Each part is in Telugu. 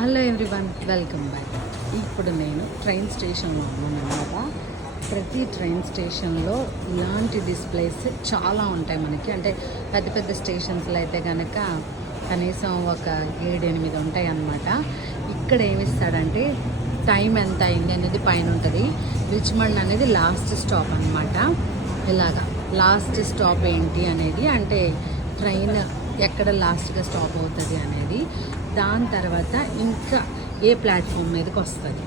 Hello everyone, welcome back. ఇప్పుడు నేను ట్రైన్ స్టేషన్లో ఉన్నాను అనమాట. ప్రతి ట్రైన్ స్టేషన్లో ఇలాంటి డిస్ప్లేస్ చాలా ఉంటాయి మనకి. అంటే పెద్ద పెద్ద స్టేషన్స్లో అయితే కనుక కనీసం ఒక 7-8 ఉంటాయి అన్నమాట. ఇక్కడ ఏమిస్తాడంటే టైం ఎంత అయింది అనేది పైన ఉంటుంది. రిచ్మండ్ అనేది లాస్ట్ స్టాప్ అనమాట. ఇలాగా లాస్ట్ స్టాప్ ఏంటి అనేది, అంటే ట్రైన్ ఎక్కడ లాస్ట్గా స్టాప్ అవుతుంది అనేది, దాని తర్వాత ఇంకా ఏ ప్లాట్ఫామ్ మీదకి వస్తుంది,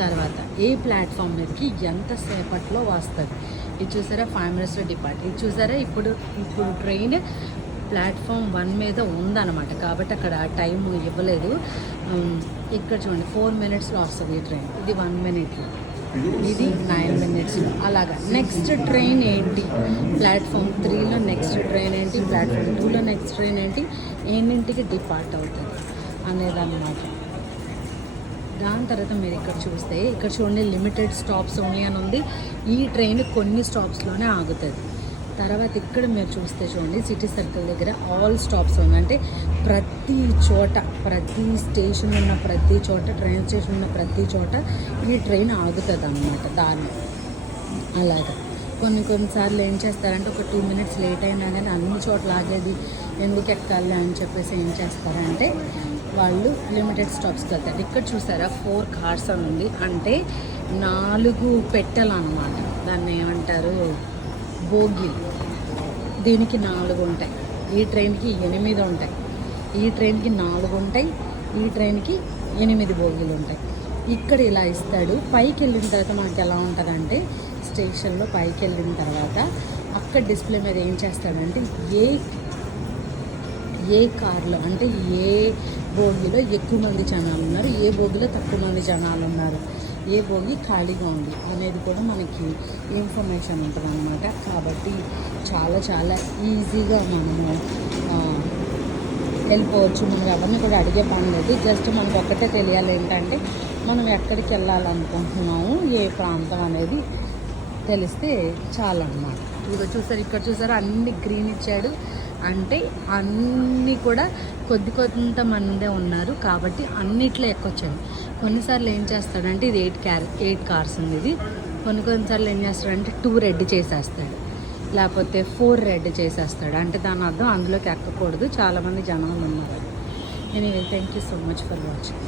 తర్వాత ఏ ప్లాట్ఫామ్ మీదకి ఎంతసేపట్లో వస్తుంది. ఇది చూసారా, 5 minutesలో డిపార్ట్. ఇది చూసారా, ఇప్పుడు ట్రైన్ ప్లాట్ఫామ్ 1 మీద ఉందన్నమాట. కాబట్టి అక్కడ టైం ఇవ్వలేదు. ఇక్కడ చూడండి 4 minutesలో వస్తుంది ఈ ట్రైన్. ఇది 1 minute, ఇది 9 minutesలో. అలాగా నెక్స్ట్ ట్రైన్ ఏంటి, ప్లాట్ఫామ్ 3లో నెక్స్ట్ ట్రైన్ ఏంటి, ప్లాట్ఫామ్ 2లో నెక్స్ట్ ట్రైన్ ఏంటి, ఎన్నింటికి డిపార్ట్ అవుతుంది అనేది అన్నమాట. దాని తర్వాత మీరు ఇక్కడ చూస్తే, ఇక్కడ చూడండి లిమిటెడ్ స్టాప్స్ ఓన్లీ అని ఉంది. ఈ ట్రైన్ కొన్ని స్టాప్స్లోనే ఆగుతుంది. తర్వాత ఇక్కడ మీరు చూస్తే చూడండి, సిటీ సర్కిల్ దగ్గర ఆల్ స్టాప్స్ ఉంది. అంటే ప్రతి చోట, ప్రతి స్టేషన్ ఉన్న ప్రతి చోట, ట్రైన్ స్టేషన్ ఉన్న ప్రతి చోట ఈ ట్రైన్ ఆగుతుంది అన్నమాట దాన్ని. అలాగా కొన్నిసార్లు ఏం చేస్తారంటే ఒక 2 minutes లేట్ అయినా కానీ అన్ని చోట్ల ఆగేది ఎందుకు ఎక్కాలి అని చెప్పేసి ఏం చేస్తారంటే వాళ్ళు లిమిటెడ్ స్టాప్స్కి వెళ్తారు. ఇక్కడ చూసారా 4 cars అని ఉంది. అంటే 4 పెట్టెలు అన్నమాట. దాన్ని ఏమంటారు, బోగీలు. దీనికి 4 ఉంటాయి, ఈ ట్రైన్కి 8 ఉంటాయి, ఈ ట్రైన్కి 4 ఉంటాయి, ఈ ట్రైన్కి 8 బోగీలు ఉంటాయి. ఇక్కడ ఇలా ఇస్తాడు. పైకి వెళ్ళిన తర్వాత మనకి ఎలా ఉంటుందంటే, స్టేషన్లో పైకి వెళ్ళిన తర్వాత అక్కడ డిస్ప్లే మీద ఏం చేస్తాడంటే ఏ కార్లో, అంటే ఏ బోగిలో ఎక్కువ మంది జనాలు ఉన్నారు, ఏ బోగిలో తక్కువ మంది జనాలు ఉన్నారు, ఏ బోగి ఖాళీగా ఉంది అనేది కూడా మనకి ఇన్ఫర్మేషన్ ఉంటుంది అన్నమాట. కాబట్టి చాలా చాలా ఈజీగా మనము వెళ్ళిపోవచ్చు. మనం ఎవరిని కూడా అడిగే పని లేదు. జస్ట్ మనకు ఒక్కటే తెలియాలి ఏంటంటే మనం ఎక్కడికి వెళ్ళాలనుకుంటున్నాము, ఏ ప్రాంతం అనేది తెలిస్తే చాలు అన్నమాట. ఇదిగో చూసారు, ఇక్కడ చూసారు అన్ని గ్రీన్ ఇచ్చాడు. అంటే అన్నీ కూడా కొంతమందే ఉన్నారు కాబట్టి అన్నిట్లో ఎక్కొచ్చాడు. కొన్నిసార్లు ఏం చేస్తాడంటే, ఇది 8 cars ఉంది. ఇది కొన్నిసార్లు ఏం చేస్తాడంటే 2 రెడ్ చేసేస్తాడు, లేకపోతే 4 రెడ్ చేసేస్తాడు. అంటే దాని అర్థం అందులోకి ఎక్కకూడదు, చాలామంది జనాలు ఉన్నారు. Anyway, thank you so much for watching.